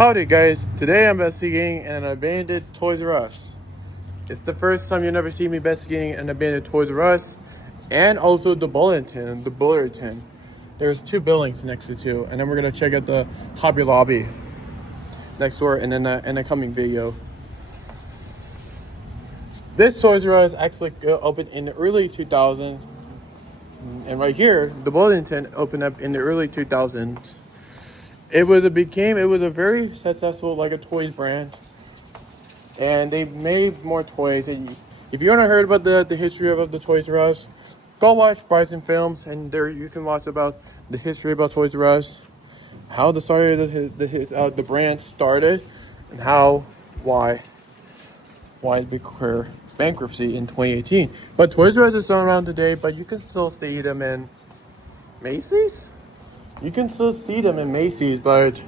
Howdy guys, today I'm investigating an abandoned Toys R Us. It's the first time you'll never see me investigating an abandoned Toys R Us and also the Burlington. There's two buildings next to two, and then we're gonna check out the Hobby Lobby next door and then in a coming video. This Toys R Us actually opened in the early 2000s, and right here, the Burlington opened up in the early 2000s. It was a very successful like a toys brand, and they made more toys. And if you want to hear about the history of the Toys R Us, go watch Bryson Films, and there you can watch about the history about Toys R Us, how the story of the brand started, and why it became bankruptcy in 2018. But Toys R Us is still around today, but you can still see them in Macy's. You can still see them in Macy's, but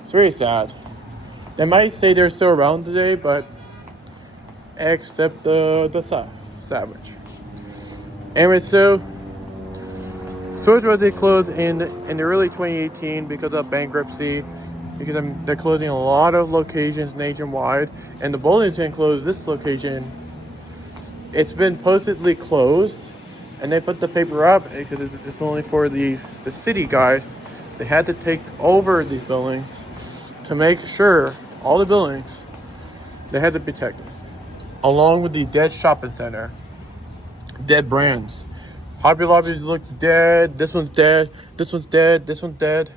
it's very sad. They might say they're still around today, but except the sandwich. Anyway, so Toys R Us, they closed in the early 2018 because of bankruptcy, because they're closing a lot of locations nationwide, and the Burlington closed this location. It's been postedly closed. And they put the paper up because it's only for the city guide. They had to take over these buildings to make sure all the buildings, they had to be protected. Along with the dead shopping center, dead brands. Hobby Lobby looks dead. This one's dead. This one's dead. This one's dead.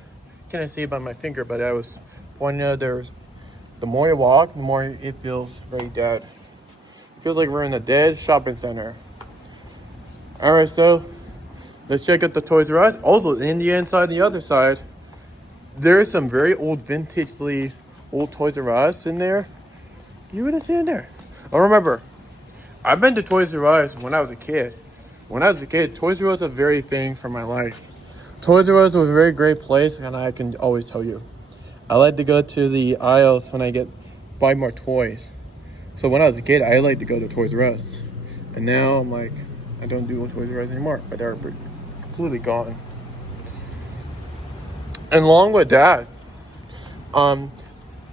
Can't see it by my finger, but I was pointing out the more you walk, the more it feels very dead. It feels like we're in a dead shopping center. Alright, so let's check out the Toys R Us. Also, in the inside, the other side, there's some very old, vintagely old Toys R Us in there. You wouldn't see in there. Oh, remember, I've been to Toys R Us when I was a kid. When I was a kid, Toys R Us was a very thing for my life. Toys R Us was a very great place, and I can always tell you, I like to go to the aisles when I buy more toys. So when I was a kid, I liked to go to Toys R Us. And now I'm like, I don't do Toys R Us anymore, but they're completely gone. And along with that, if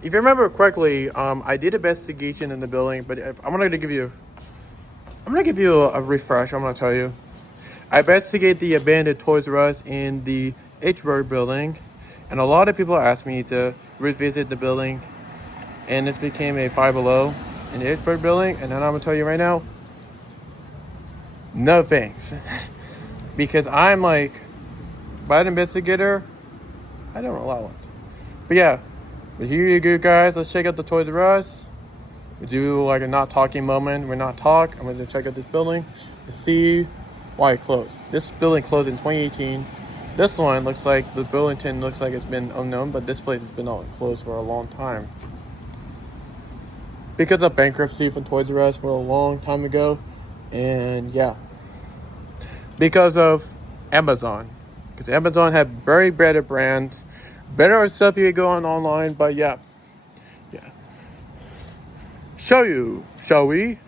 you remember correctly, I did investigation in the building, but I'm gonna give you a refresh. I'm gonna tell you, I investigated the abandoned Toys R Us in the Edgeburg building, and a lot of people asked me to revisit the building, and this became a Five Below in the Edgeburg building. And then I'm gonna tell you right now, no thanks. Because I'm like, by an investigator, I don't allow it. But yeah, but here you go, guys. Let's check out the Toys R Us. We do like a not talking moment. We're not talk. I'm going to check out this building to see why it closed. This building closed in 2018. This one looks like the Burlington looks like it's been unknown, but this place has been closed for a long time. Because of bankruptcy from Toys R Us for a long time ago. And yeah, because of Amazon, because Amazon had very better brands, better stuff you could go on online. But yeah, show you, shall we?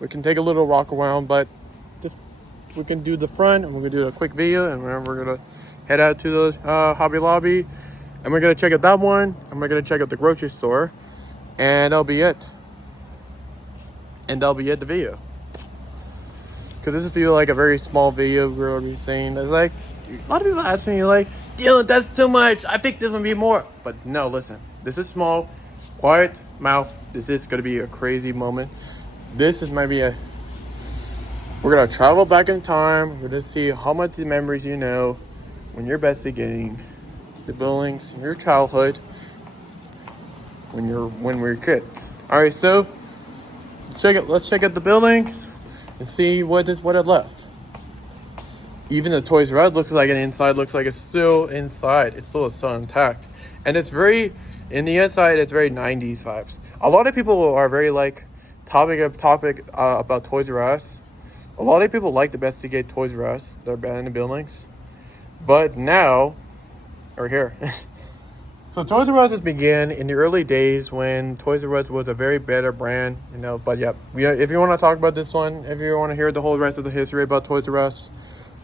We can take a little walk around, but we can do the front, and we're gonna do a quick video, and then we're gonna head out to the Hobby Lobby, and we're gonna check out that one, and we're gonna check out the grocery store, and that'll be it. The video. Because this is be like a very small video we're gonna be saying. There's like a lot of people ask me like, Dylan, that's too much. I think this would be more. But no, listen. This is small, quiet mouth. This is gonna be a crazy moment. This is maybe we're gonna travel back in time. We're gonna see how much memories you know when you're investigating the buildings in your childhood when we're kids. Alright, so let's check out the buildings and see what it left. Even the Toys R Us looks like an inside, looks like it's still inside. It's still intact. And it's very, in the inside, it's very 90s vibes. A lot of people are very like topic about Toys R Us. A lot of people like to investigate Toys R Us, their abandoned buildings. But now, or here. So Toys R Us began in the early days when Toys R Us was a very better brand, you know. But yeah, if you want to talk about this one, if you want to hear the whole rest of the history about Toys R Us,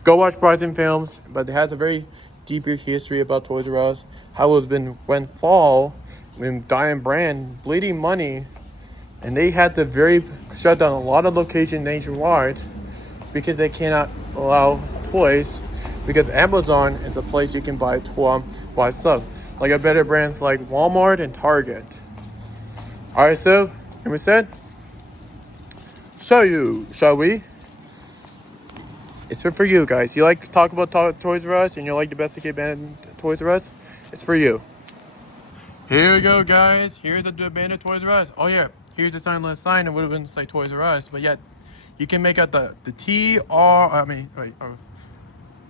go watch Bryson Films. But it has a very deeper history about Toys R Us. How it's been when fall, when dying brand, bleeding money, and they had to shut down a lot of locations nationwide because they cannot allow toys. Because Amazon is a place you can buy stuff. Like a better brands like Walmart and Target. Alright, so, and we said, shall we? It's for you guys. You like to talk about Toys R Us and you like the best band Toys R Us? It's for you. Here we go, guys. Here's the band of Toys R Us. Oh yeah, here's the sign. It would have been like Toys R Us, but yet you can make out the the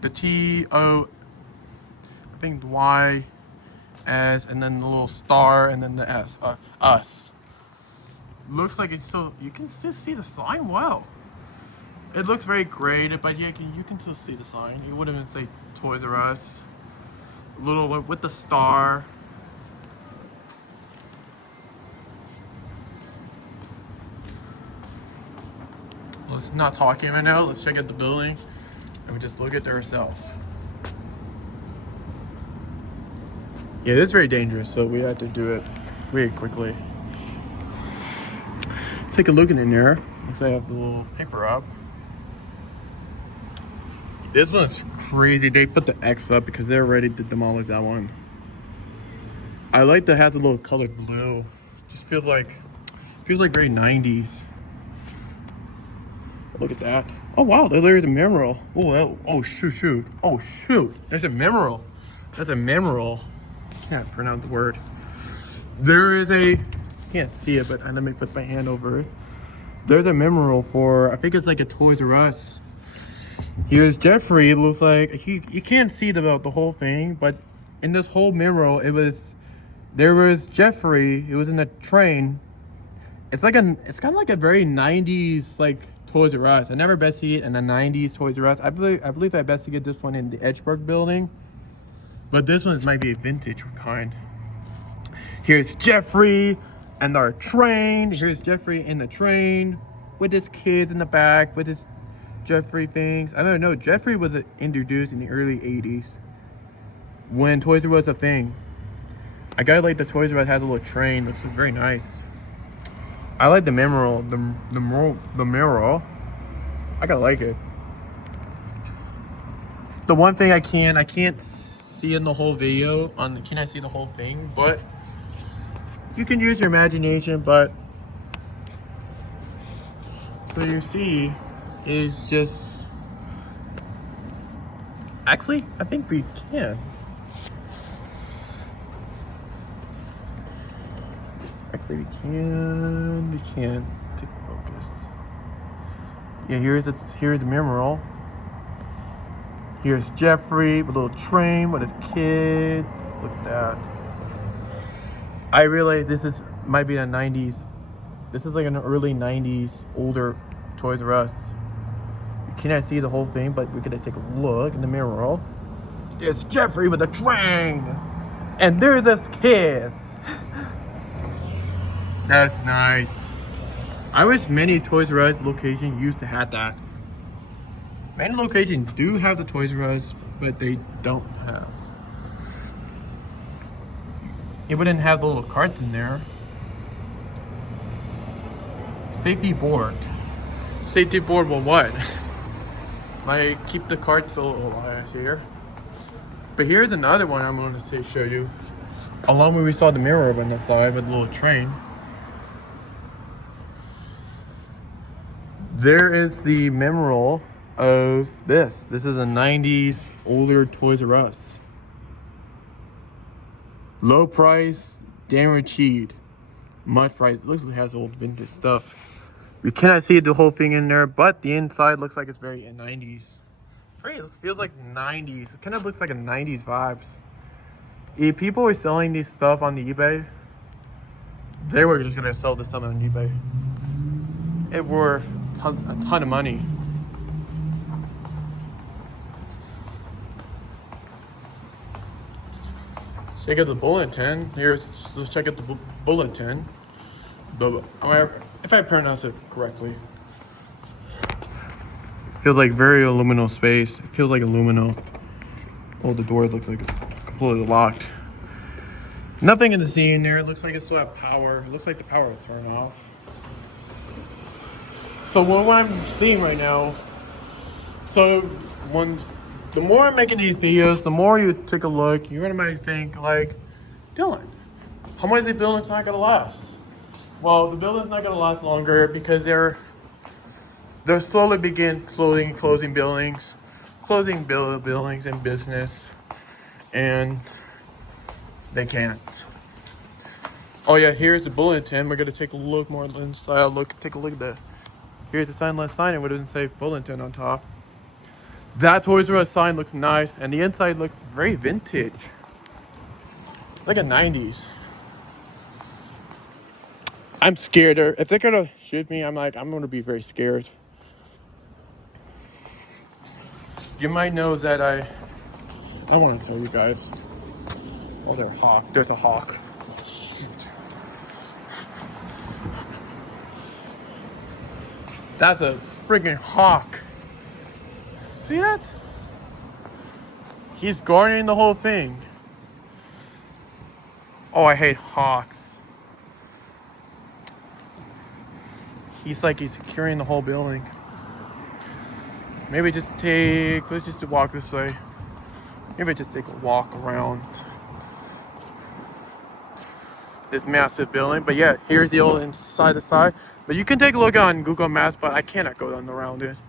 T-O, I think Y, S, and then the little star, and then the S, us. Looks like it's still, you can still see the sign. Wow. It looks very graded, but yeah, you can still see the sign. It wouldn't even say Toys R Us. A little with the star. Let's not talk right now. Let's check out the building and we just look at it ourselves. Yeah, this is very dangerous, so we have to do it very quickly. Let's take a look in there. Looks like I have the little paper up. This one's crazy. They put the X up because they're ready to demolish that one. I like to have the little colored blue. Just feels like very 90s. Look at that. Oh wow, there's a memorial. Oh shoot. Oh shoot. There's a memorial. That's a memorial. Can't pronounce the word. There is can't see it, but let me put my hand over it. There's a memorial for, I think it's like a Toys R Us. Here's Jeffrey. It looks like you can't see the whole thing, but in this whole memorial, there was Jeffrey. It was in a train. It's kind of like a very 90s like Toys R Us. I never best see it in a 90s Toys R Us. I believe I best to get this one in the Edgeburg building, but this one might be a vintage kind. Here's Jeffrey and our train. Here's Jeffrey in the train with his kids in the back with his Jeffrey things. I don't know. Jeffrey was introduced in the early 80s when Toys R Us was a thing. I gotta like the Toys R Us has a little train. Looks very nice. I like the memorial. The mural. I gotta like it. The one thing I can't see in the whole video can I see the whole thing? But you can use your imagination. But so you see is just actually I think we can. Actually, we can take focus. Yeah, here's the memorial. Here's Jeffrey with a little train with his kids. Look at that. I realize this might be the 90s. This is like an early 90s older Toys R Us. You cannot see the whole thing, but we're gonna take a look in the memorial. There's Jeffrey with a train, and there's his kids. That's nice. I wish many Toys R Us locations used to have that. Many locations do have the Toys R Us, but they don't have. It wouldn't have the little carts in there. Safety board. Safety board will what? Like keep the carts a little here. But here's another one I'm going to show you. Along with we saw the mirror on the side with the little train. There is the memorial of this. This is a 90s older Toys R Us. Low price, guaranteed. Much price. It looks like it has old vintage stuff. You cannot see the whole thing in there, but the inside looks like it's very 90s. It feels like 90s. It kind of looks like a 90s vibes. If people were selling these stuff on the eBay, they were just gonna sell this stuff on eBay. It worth a ton of money. Let's check out the bulletin. Let's check out the bulletin. If I pronounce it correctly. It feels like very aluminum space. It feels like aluminum. Oh, the door looks like it's completely locked. Nothing in the scene there. It looks like it still have power. It looks like the power will turn off. So what I'm seeing right now, so when the more I'm making these videos, the more you take a look, you're gonna might think like, Dylan, how much is the building's not gonna last? Well, the building's not gonna last longer because they're slowly begin closing buildings, buildings and business, and they can't. Oh yeah, here's the Burlington. We're gonna take a look more inside. Take a look at the. Here's the signless sign. It doesn't say Burlington on top. That Toys R Us sign looks nice, and the inside looks very vintage. It's like a 90s. I'm scared. If they're gonna shoot me, I'm gonna be very scared. You might know that I want to tell you guys. Oh, there's a hawk. There's a hawk. Shoot. That's a freaking hawk. See that? He's guarding the whole thing. Oh, I hate hawks. He's securing the whole building. Maybe let's just walk this way. Maybe just take a walk around this massive building. But yeah, here's the old side to side. But you can take a look on Google Maps, but I cannot go down around it.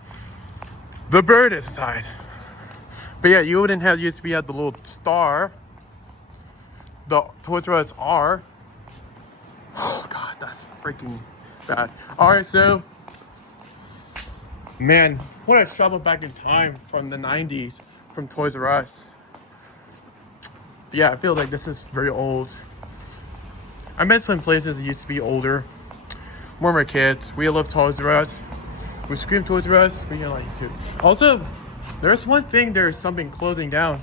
The bird is side. But yeah, you wouldn't have used to be at the little star. The Toys R Us R. Oh god, that's freaking bad. Alright, so man, what a travel back in time from the 90s from Toys R Us. Yeah, I feel like this is very old. I miss when places used to be older. When we were kids, we love Toys R Us. We scream Toys R Us. We like it too. Also, there's one thing. There's something closing down.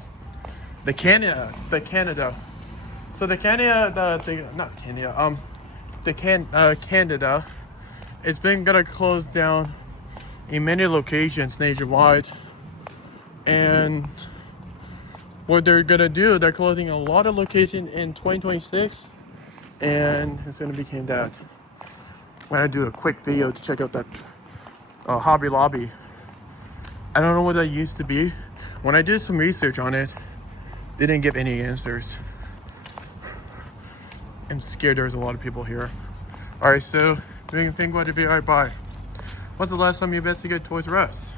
Canada. So Canada. It's been gonna close down in many locations nationwide, and what they're gonna do, they're closing a lot of locations in 2026, and it's gonna become that. I'm gonna do a quick video to check out that Hobby Lobby. I don't know what that used to be. When I did some research on it, they didn't give any answers. I'm scared there's a lot of people here. Alright, so we can think what to be. Alright, bye. When's the last time you investigated Toys R Us?